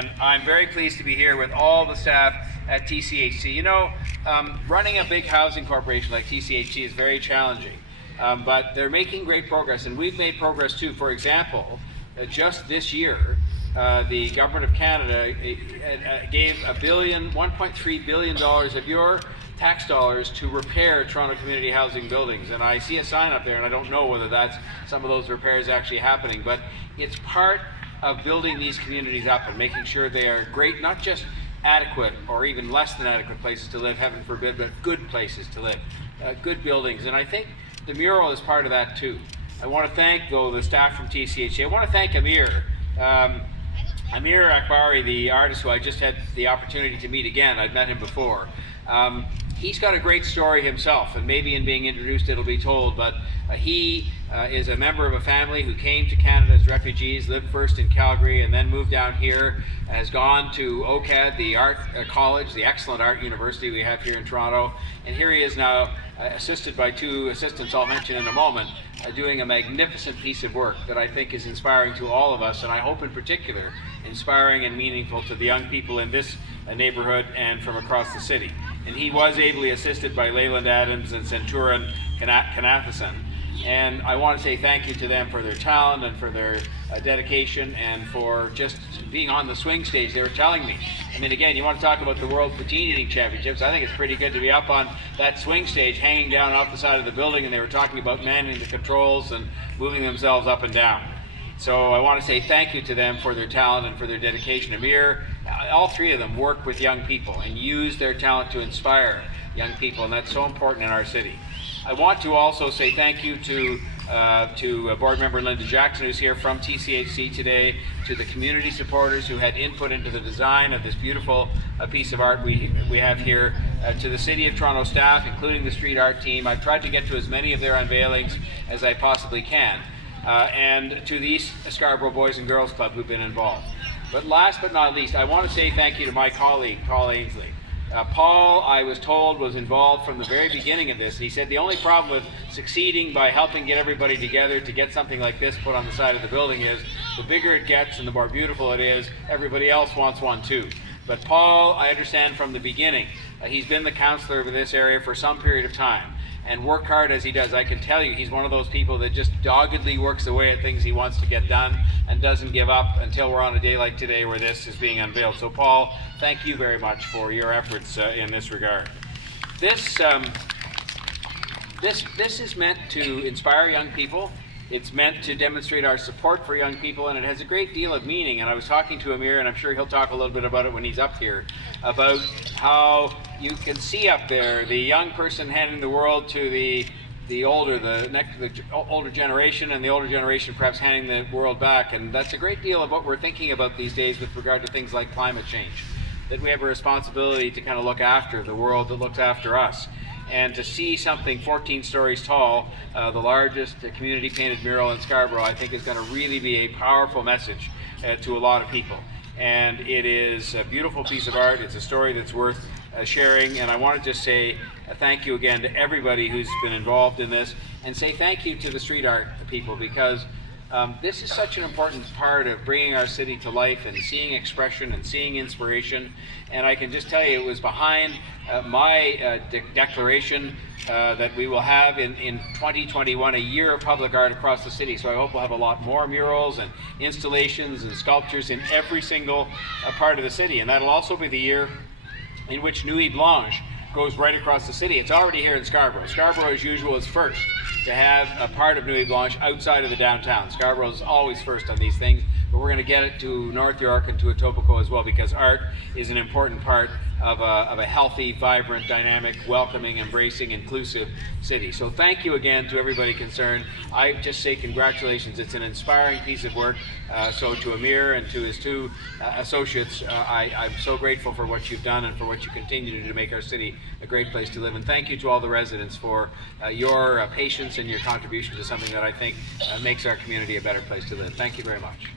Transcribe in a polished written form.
And I'm very pleased to be here with all the staff at TCHC. You know, running a big housing corporation like TCHC is very challenging, but they're making great progress, and we've made progress too. For example, just this year, the Government of Canada gave $1.3 billion of your tax dollars to repair Toronto community housing buildings. And I see a sign up there, and I don't know whether that's some of those repairs actually happening, but it's part of building these communities up and making sure they are great, not just adequate or even less than adequate places to live, heaven forbid, but good places to live, good buildings. And I think the Mural is part of that too. I want to thank, though, the staff from TCHC. I want to thank Amir. Amir Akbari, the artist who I just had the opportunity to meet again. I'd met him before. He's got a great story himself, and maybe in being introduced it'll be told, but he is a member of a family who came to Canada as refugees, lived first in Calgary and then moved down here, has gone to OCAD, the art college, the excellent art university we have here in Toronto, and here he is now assisted by two assistants I'll mention in a moment, doing a magnificent piece of work that I think is inspiring to all of us, and I hope in particular inspiring and meaningful to the young people in this neighborhood and from across the city. And he was ably assisted by Leyland Adams and Centuran Kanathasan. And I want to say thank you to them for their talent and for their dedication and for just being on the swing stage. They were telling me, I mean, again, you want to talk about the World Poutine Eating Championships, I think it's pretty good to be up on that swing stage, hanging down off the side of the building, and they were talking about manning the controls and moving themselves up and down. So I want to say thank you to them for their talent and for their dedication. Amir, all three of them work with young people and use their talent to inspire young people, and that's so important in our city. I want to also say thank you to board member Linda Jackson, who's here from TCHC today, to the community supporters who had input into the design of this beautiful piece of art we have here, to the City of Toronto staff, including the street art team. I've tried to get to as many of their unveilings as I possibly can, and to the East Scarborough Boys and Girls Club who've been involved. But last but not least, I want to say thank you to my colleague, Paul Ainsley. Paul, I was told, was involved from the very beginning of this. He said the only problem with succeeding by helping get everybody together to get something like this put on the side of the building is the bigger it gets and the more beautiful it is, everybody else wants one too. But Paul, I understand from the beginning, he's been the councillor of this area for some period of time and worked hard as he does. I can tell you he's one of those people that just doggedly works away at things he wants to get done and doesn't give up until we're on a day like today where this is being unveiled. So Paul, thank you very much for your efforts in this regard. This is meant to inspire young people. It's meant to demonstrate our support for young people, and it has a great deal of meaning. And I was talking to Amir, and I'm sure he'll talk a little bit about it when he's up here, about how you can see up there the young person handing the world to the older generation, and the older generation perhaps handing the world back. And that's a great deal of what we're thinking about these days with regard to things like climate change, that we have a responsibility to kind of look after the world that looks after us. And to see something 14 stories tall, the largest community painted mural in Scarborough, I think is going to really be a powerful message to a lot of people. And it is a beautiful piece of art. It's a story that's worth sharing. And I want to just say thank you again to everybody who's been involved in this, and say thank you to the street art people, because this is such an important part of bringing our city to life and seeing expression and seeing inspiration. And I can just tell you, it was behind my declaration that we will have in 2021 a year of public art across the city. So I hope we'll have a lot more murals and installations and sculptures in every single part of the city. And that'll also be the year in which Nuit Blanche goes right across the city. It's already here in Scarborough. Scarborough, as usual, is first to have a part of Nuit Blanche outside of the downtown. Scarborough is always first on these things, but we're going to get it to North York and to Etobicoke as well, because art is an important part of a healthy, vibrant, dynamic, welcoming, embracing, inclusive city. So thank you again to everybody concerned. I just say congratulations. It's an inspiring piece of work. So to Amir and to his two associates, I'm so grateful for what you've done and for what you continue to do to make our city a great place to live. And thank you to all the residents for your patience and your contribution to something that I think makes our community a better place to live. Thank you very much.